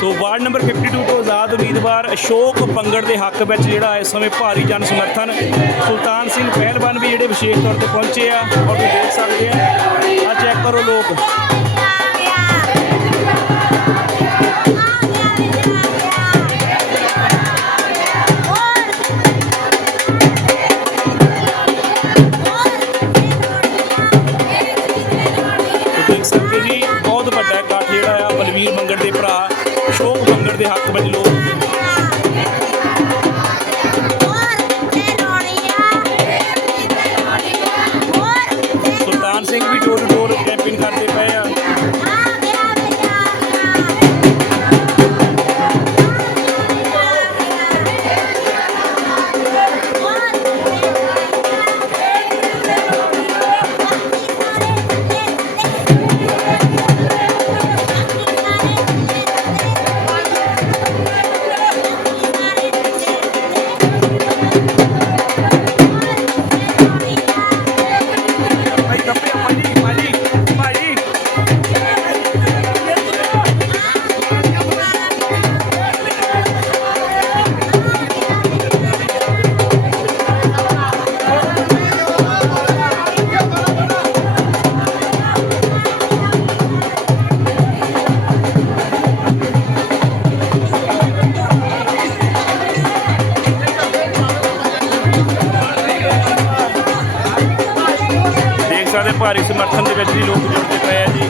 So ward number 52 ਤੋਂ ਆਜ਼ਾਦ ਉਮੀਦਵਾਰ ਅਸ਼ੋਕ ਪੰਗੜ ਦੇ ਹੱਕ ਵਿੱਚ ਜਿਹੜਾ ਇਸ ਸਮੇਂ ਭਾਰੀ ਜਨ ਸਮਰਥਨ ਸੁਲਤਾਨ ਸਿੰਘ ਪਹਿਲਵਾਨ ਵੀ ਜਿਹੜੇ ਵਿਸ਼ੇਸ਼ ਤੌਰ ਤੇ ਪਹੁੰਚੇ ਆ ਔਰ ਤੁਸੀਂ ਦੇਖ ਸਕਦੇ ਆ ਆ ਚੈੱਕ ਕਰੋ ਲੋਕ। ਦੇਖ ਸਕਦੇ ਜੀ ਬਹੁਤ ਵੱਡਾ ਇਕੱਠ ਬਲਵੀਰ ਮੰਗੜ ਦੇ ਭਰਾ ਅਸ਼ੋਕ ਮੰਗੜ ਦੇ ਹੱਕ ਵਿੱਚ Pode ir. ਦੇਖ ਸਕਦੇ ਭਾਰੀ ਸਮਰਥਨ ਦੇ ਵਿੱਚ ਵੀ ਲੋਕ ਜੁੜਦੇ ਪਏ ਆ ਜੀ।